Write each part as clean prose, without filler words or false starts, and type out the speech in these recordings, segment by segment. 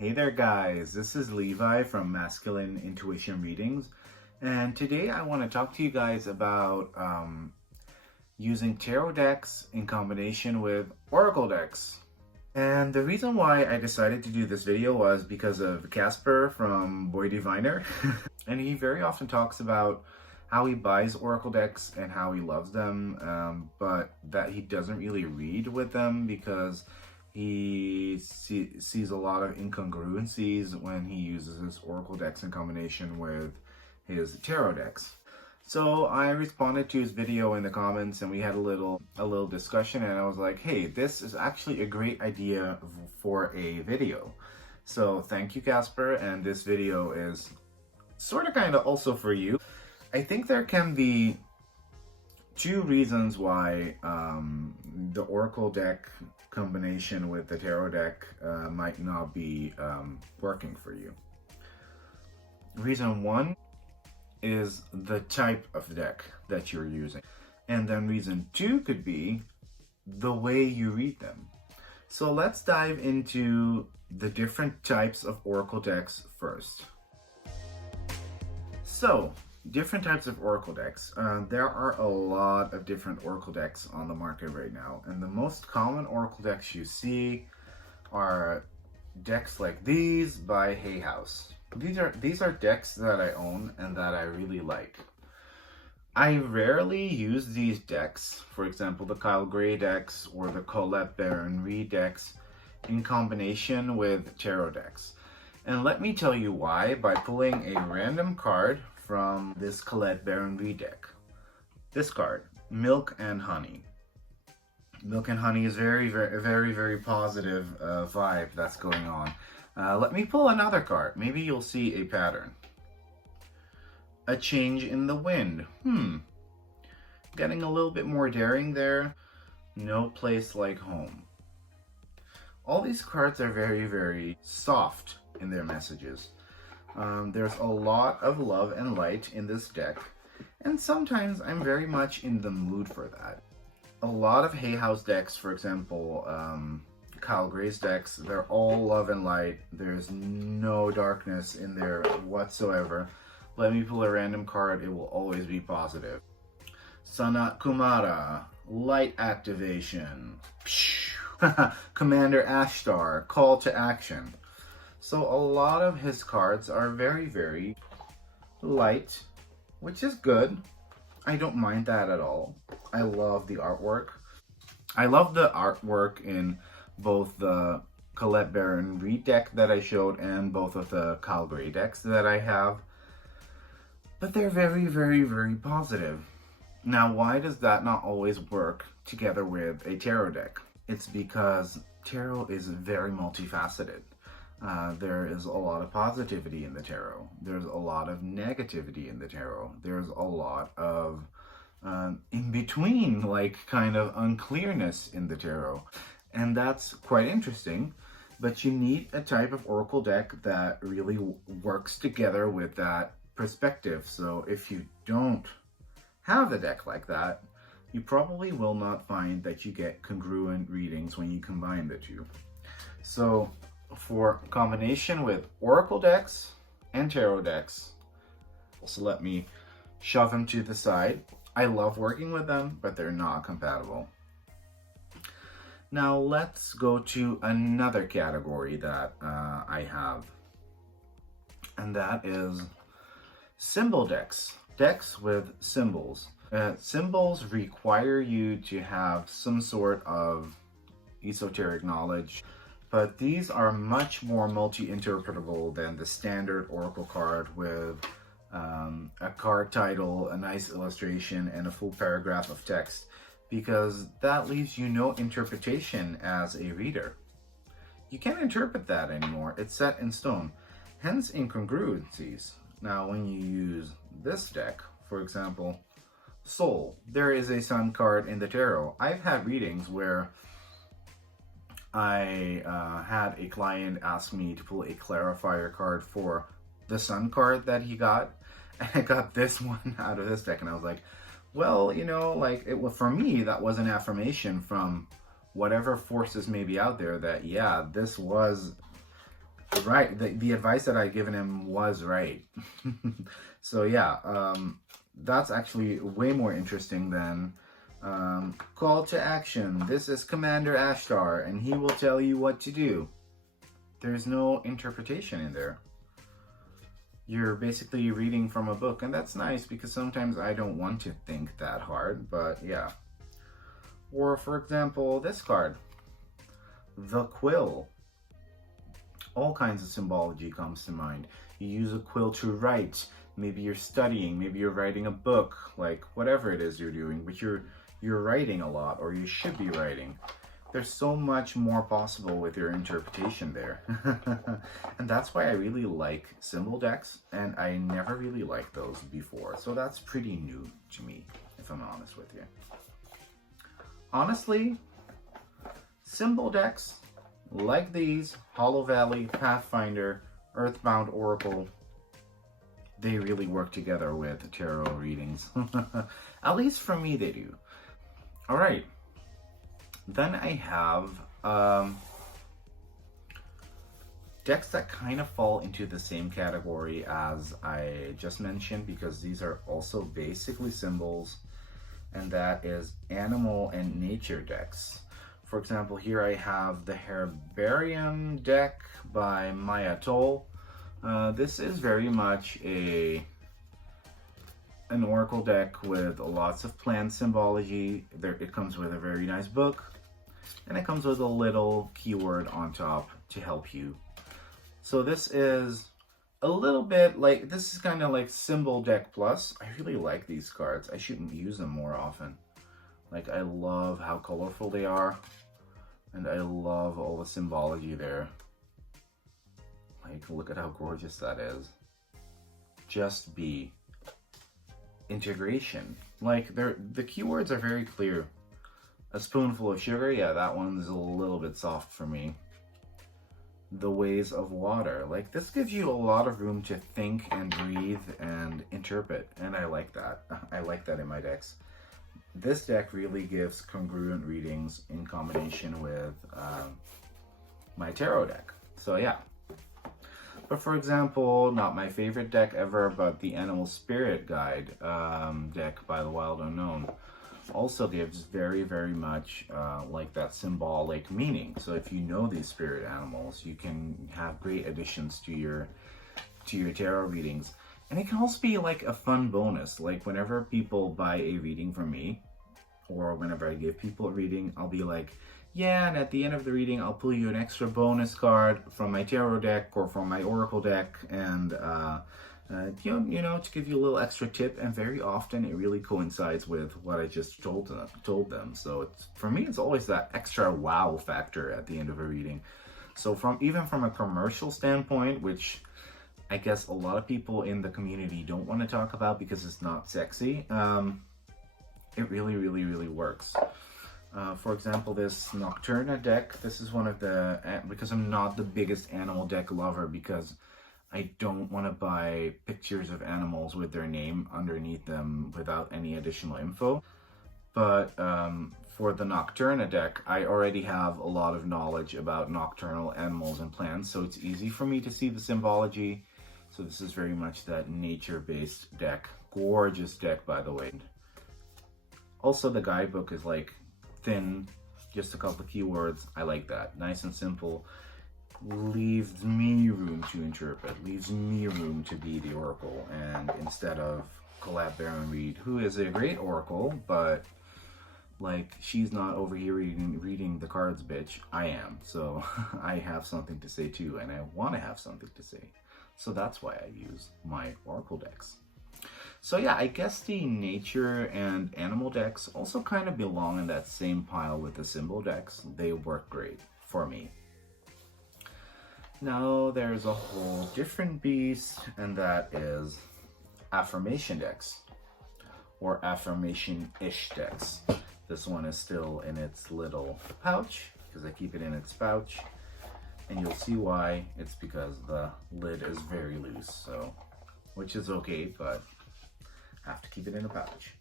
Hey there guys, this is Levi from Masculine Intuition Readings, and today I want to talk to you guys about using tarot decks in combination with oracle decks. And the reason why I decided to do this video was because of Casper from boydiviner. And he very often talks about how he buys oracle decks and how he loves them, but that he doesn't really read with them because he sees a lot of incongruencies when he uses his oracle decks in combination with his tarot decks. So I responded to his video in the comments and we had a little discussion, and I was like, hey, this is actually a great idea for a video. So thank you, Casper, and this video is sort of kind of also for you. I think there can be two reasons why the oracle deck combination with the tarot deck might not be working for you. Reason one is the type of deck that you're using. And then reason two could be the way you read them. So let's dive into the different types of oracle decks first. So, different types of oracle decks. There are a lot of different oracle decks on the market right now, and the most common oracle decks you see are decks like these by Hay House. These are decks that I own and that I really like. I rarely use these decks, for example the Kyle Gray decks or the Colette Baron Reed decks, in combination with tarot decks. And let me tell you why by pulling a random card from this Colette Baron Reed deck. This card, Milk and Honey. Milk and Honey is very positive vibe that's going on. Let me pull another card. Maybe you'll see a pattern. A Change in the Wind. Getting a little bit more daring there. No Place Like Home. All these cards are very soft in their messages. There's a lot of love and light in this deck, and sometimes I'm very much in the mood for that. A lot of Hay House decks, for example, Kyle Gray's decks, they're all love and light. There's no darkness in there whatsoever. Let me pull a random card, it will always be positive. Sanat Kumara, Light Activation. Commander Ashtar, Call to Action. So a lot of his cards are very light, which is good. I don't mind that at all. I love the artwork. I love the artwork in both the Colette Baron Reed deck that I showed and both of the Kyle Gray decks that I have. But they're very positive. Now, why does that not always work together with a tarot deck? It's because tarot is very multifaceted. There is a lot of positivity in the tarot. There's a lot of negativity in the tarot. There's a lot of in between, like kind of unclearness in the tarot. And that's quite interesting, but you need a type of oracle deck that really works together with that perspective. So if you don't have a deck like that, you probably will not find that you get congruent readings when you combine the two. So for combination with oracle decks and tarot decks, so let me shove them to the side. I love working with them, but they're not compatible. Now let's go to another category that I have, and that is symbol decks. Decks with symbols. Symbols require you to have some sort of esoteric knowledge, but these are much more multi-interpretable than the standard oracle card with a card title, a nice illustration, and a full paragraph of text, because that leaves you no interpretation as a reader. You can't interpret that anymore. It's set in stone. Hence incongruencies. Now when you use this deck, for example, Soul, there is a sun card in the tarot. I've had readings where I had a client ask me to pull a clarifier card for the sun card that he got, and I got this one out of this deck, and I was like, well, you know, like, for me, that was an affirmation from whatever forces may be out there that, yeah, this was Right. The advice that I given him was right. So yeah, that's actually way more interesting than call to action. This is Commander Ashtar, and he will tell you what to do. There's no interpretation in there. You're basically reading from a book, and that's nice because sometimes I don't want to think that hard, but yeah. Or for example, this card, the quill. All kinds of symbology comes to mind. You use a quill to write. Maybe you're studying, maybe you're writing a book, like whatever it is you're doing, but you're writing a lot, or you should be writing. There's so much more possible with your interpretation there. And that's why I really like symbol decks, and I never really liked those before. So that's pretty new to me, if I'm honest with you. Honestly, symbol decks like these, Hollow Valley, Pathfinder, Earthbound Oracle, they really work together with tarot readings. At least for me, they do. All right. Then I have decks that kind of fall into the same category as I just mentioned, because these are also basically symbols, and that is animal and nature decks. For example, here I have the Herbarium deck by Maya Toll. This is very much an oracle deck with lots of plant symbology. It comes with a very nice book, and it comes with a little keyword on top to help you. So this is a little bit like, this is kind of like Symbol Deck Plus. I really like these cards. I shouldn't use them more often. Like, I love how colorful they are, and I love all the symbology there. Like, look at how gorgeous that is. Just be. Integration. Like, the keywords are very clear. A spoonful of sugar, yeah, that one's a little bit soft for me. The ways of water. Like, this gives you a lot of room to think and breathe and interpret, and I like that. I like that in my decks. This deck really gives congruent readings in combination with my tarot deck. So yeah. But for example, not my favorite deck ever, but the Animal Spirit Guide deck by the Wild Unknown also gives very, very much like that symbolic meaning. So if you know these spirit animals, you can have great additions to your tarot readings. And it can also be like a fun bonus. Like whenever people buy a reading from me, or whenever I give people a reading, I'll be like, yeah, and at the end of the reading, I'll pull you an extra bonus card from my tarot deck or from my oracle deck, and you know, to give you a little extra tip. And very often, it really coincides with what I just told them. So it's, for me, it's always that extra wow factor at the end of a reading. So even from a commercial standpoint, which I guess a lot of people in the community don't want to talk about because it's not sexy, it really, really, really works. For example, this Nocturna deck, this is one of the, because I'm not the biggest animal deck lover, because I don't want to buy pictures of animals with their name underneath them without any additional info. But for the Nocturna deck, I already have a lot of knowledge about nocturnal animals and plants, so it's easy for me to see the symbology. So this is very much that nature-based deck. Gorgeous deck, by the way. Also, the guidebook is like thin, just a couple of keywords. I like that. Nice and simple. Leaves me room to interpret. Leaves me room to be the oracle. And instead of Collab Baron Reed, who is a great oracle, but like, she's not over here reading the cards, bitch. I am. So I have something to say too, and I want to have something to say. So that's why I use my oracle decks. So yeah, I guess the nature and animal decks also kind of belong in that same pile with the symbol decks. They work great for me. Now there's a whole different beast, and that is affirmation decks, or affirmation-ish decks. This one is still in its little pouch, because I keep it in its pouch. And you'll see why. It's because the lid is very loose, so, which is okay, but have to keep it in a pouch.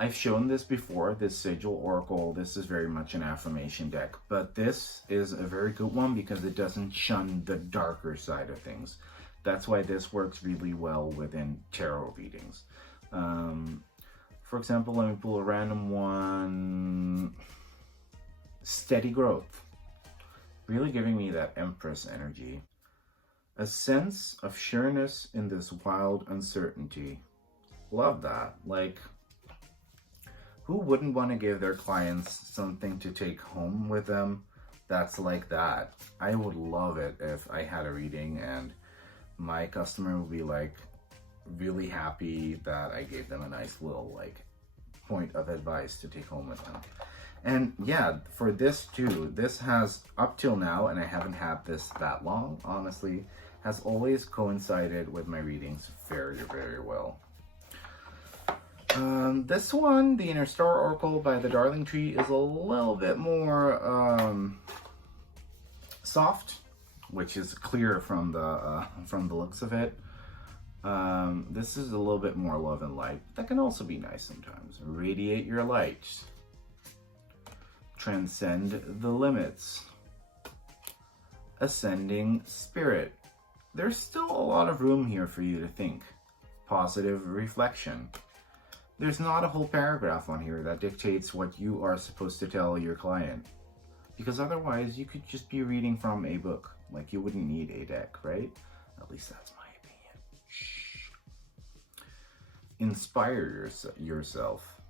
I've shown this before, this Sigil Oracle. This is very much an affirmation deck, but this is a very good one because it doesn't shun the darker side of things. That's why this works really well within tarot readings. For example, let me pull a random one. Steady growth. Really giving me that Empress energy. A sense of sureness in this wild uncertainty. Love that. Like, who wouldn't want to give their clients something to take home with them that's like that? I would love it if I had a reading and my customer would be like really happy that I gave them a nice little like point of advice to take home with them. And yeah, for this too, this has up till now, and I haven't had this that long, honestly, has always coincided with my readings very, very well. This one, the Inner Star Oracle by the Darling Tree, is a little bit more soft, which is clear from the looks of it. This is a little bit more love and light. That can also be nice sometimes. Radiate your light. Transcend the limits. Ascending spirit. There's still a lot of room here for you to think. Positive reflection. There's not a whole paragraph on here that dictates what you are supposed to tell your client. Because otherwise, you could just be reading from a book. Like, you wouldn't need a deck, right? At least that's my opinion. Shh. Inspire yourself.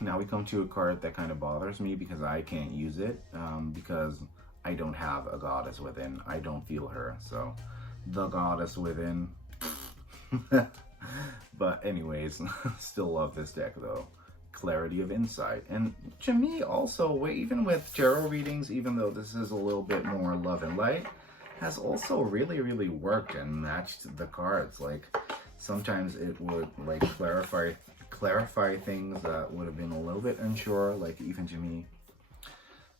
Now we come to a card that kind of bothers me because I can't use it. Because I don't have a goddess within. I don't feel her. So, the goddess within. But anyways, still love this deck though. Clarity of insight. And to me also, even with tarot readings, even though this is a little bit more love and light, has also really, really worked and matched the cards. Like, sometimes it would like clarify things that would have been a little bit unsure, like even to me.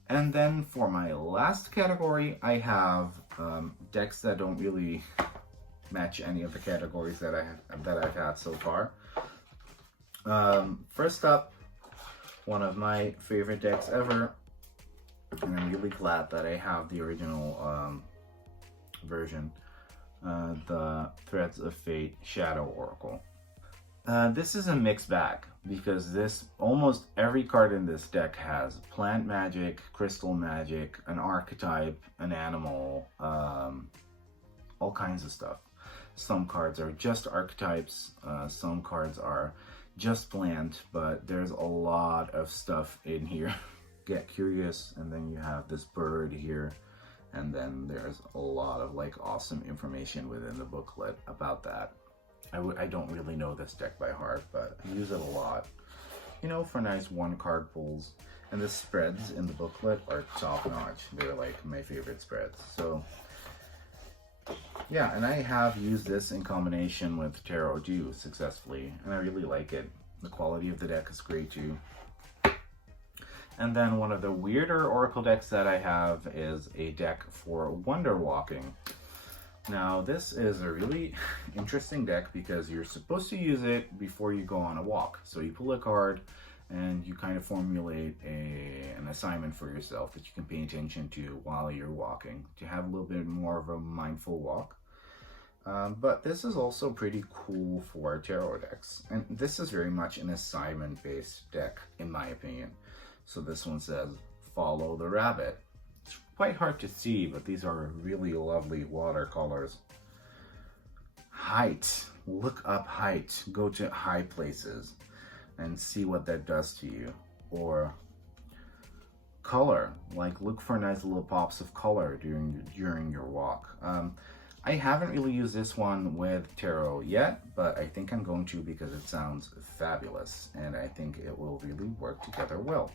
And then for my last category, I have decks that don't really match any of the categories that I've had so far. First up, one of my favorite decks ever, and I'm really glad that I have the original version, the Threads of Fate Shadow Oracle. This is a mixed bag because almost every card in this deck has plant magic, crystal magic, an archetype, an animal, all kinds of stuff. Some cards are just archetypes, some cards are just plant, but there's a lot of stuff in here. Get curious, and then you have this bird here, and then there's a lot of like awesome information within the booklet about that. I don't really know this deck by heart, but I use it a lot, you know, for nice one card pulls. And the spreads in the booklet are top notch. They're like my favorite spreads. So yeah, and I have used this in combination with Tarot too successfully, and I really like it. The quality of the deck is great too. And then one of the weirder Oracle decks that I have is a deck for Wonder Walking. Now, this is a really interesting deck because you're supposed to use it before you go on a walk. So you pull a card and you kind of formulate an assignment for yourself that you can pay attention to while you're walking to have a little bit more of a mindful walk. But this is also pretty cool for tarot decks. And this is very much an assignment-based deck, in my opinion. So this one says, follow the rabbit. It's quite hard to see, but these are really lovely watercolors. Height. Look up height. Go to high places and see what that does to you. Or color. Like, look for nice little pops of color during your walk. I haven't really used this one with tarot yet, but I think I'm going to because it sounds fabulous and I think it will really work together well.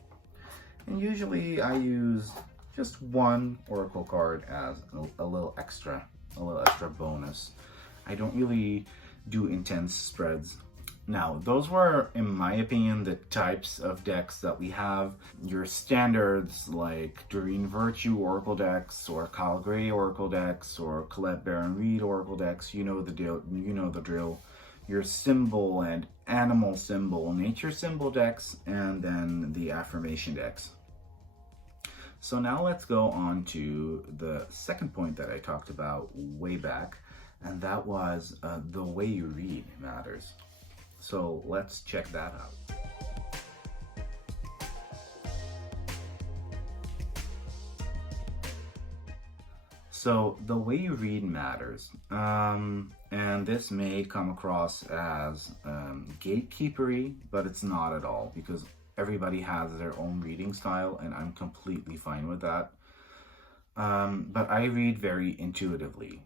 And usually I use just one oracle card as a little extra bonus. I don't really do intense spreads. Now, those were, in my opinion, the types of decks that we have. Your standards like Doreen Virtue Oracle decks, or Kyle Gray Oracle decks, or Colette Baron Reed Oracle decks. You know the deal. You know the drill. your symbol and animal symbol, nature symbol decks, and then the affirmation decks. So now let's go on to the second point that I talked about way back, and that was the way you read matters. So let's check that out. So the way you read matters, and this may come across as gatekeepery, but it's not at all, because everybody has their own reading style, and I'm completely fine with that. But I read very intuitively.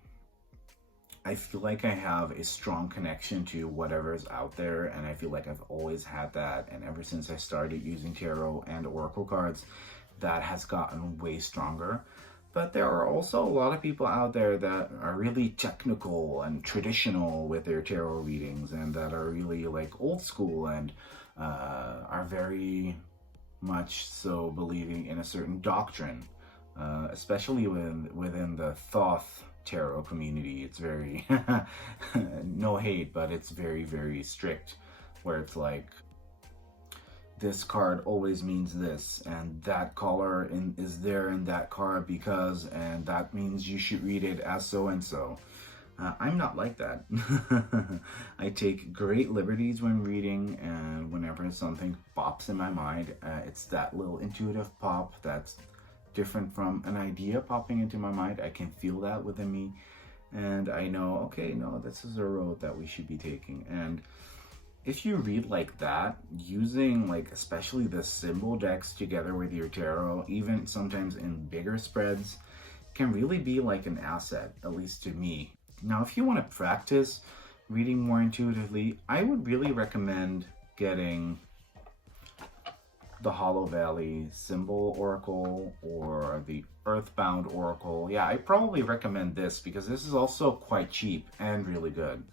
I feel like I have a strong connection to whatever's out there, and I feel like I've always had that, and ever since I started using tarot and oracle cards, that has gotten way stronger. But there are also a lot of people out there that are really technical and traditional with their tarot readings, and that are really like old school, and are very much so believing in a certain doctrine, especially within the Thoth tarot community. It's very no hate, but it's very, very strict, where it's like, this card always means this, and that color is there in that card because, and that means you should read it as so and so. I'm not like that. I take great liberties when reading, and whenever something pops in my mind, it's that little intuitive pop that's different from an idea popping into my mind. I can feel that within me, and I know, okay, no, this is a road that we should be taking. And if you read like that, using like especially the symbol decks together with your tarot, even sometimes in bigger spreads, can really be like an asset, at least to me. Now, if you want to practice reading more intuitively, I would really recommend getting the Hollow Valley Symbol Oracle or the Earthbound Oracle. Yeah, I probably recommend this because this is also quite cheap and really good.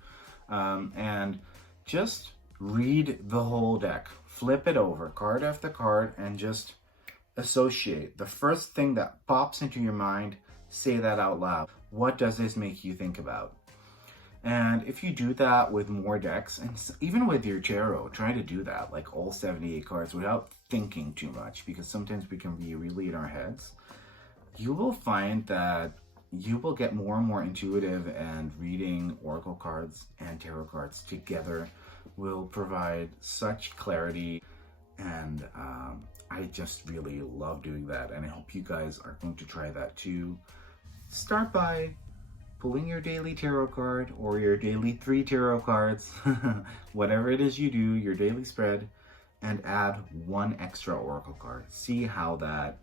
And just read the whole deck, flip it over card after card, and just associate. The first thing that pops into your mind, say that out loud. What does this make you think about? And if you do that with more decks, and even with your tarot, try to do that, like all 78 cards, without thinking too much, because sometimes we can be really in our heads. You will find that you will get more and more intuitive, and reading oracle cards and tarot cards together will provide such clarity, and I just really love doing that, and I hope you guys are going to try that too. Start by pulling your daily tarot card or your daily 3 tarot cards, whatever it is you do, your daily spread, and add 1 extra oracle card. See how that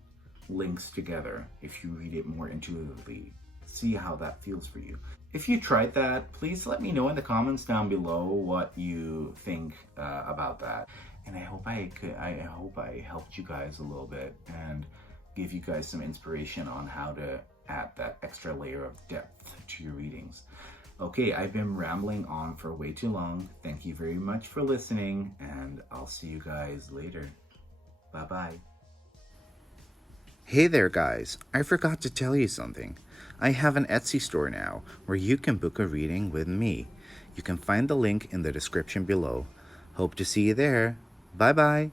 links together if you read it more intuitively. See how that feels for you. If you tried that, please let me know in the comments down below what you think about that. And I hope I helped you guys a little bit and give you guys some inspiration on how to add that extra layer of depth to your readings. Okay, I've been rambling on for way too long. Thank you very much for listening, and I'll see you guys later. Bye-bye. Hey there guys, I forgot to tell you something. I have an Etsy store now where you can book a reading with me. You can find the link in the description below. Hope to see you there. Bye bye.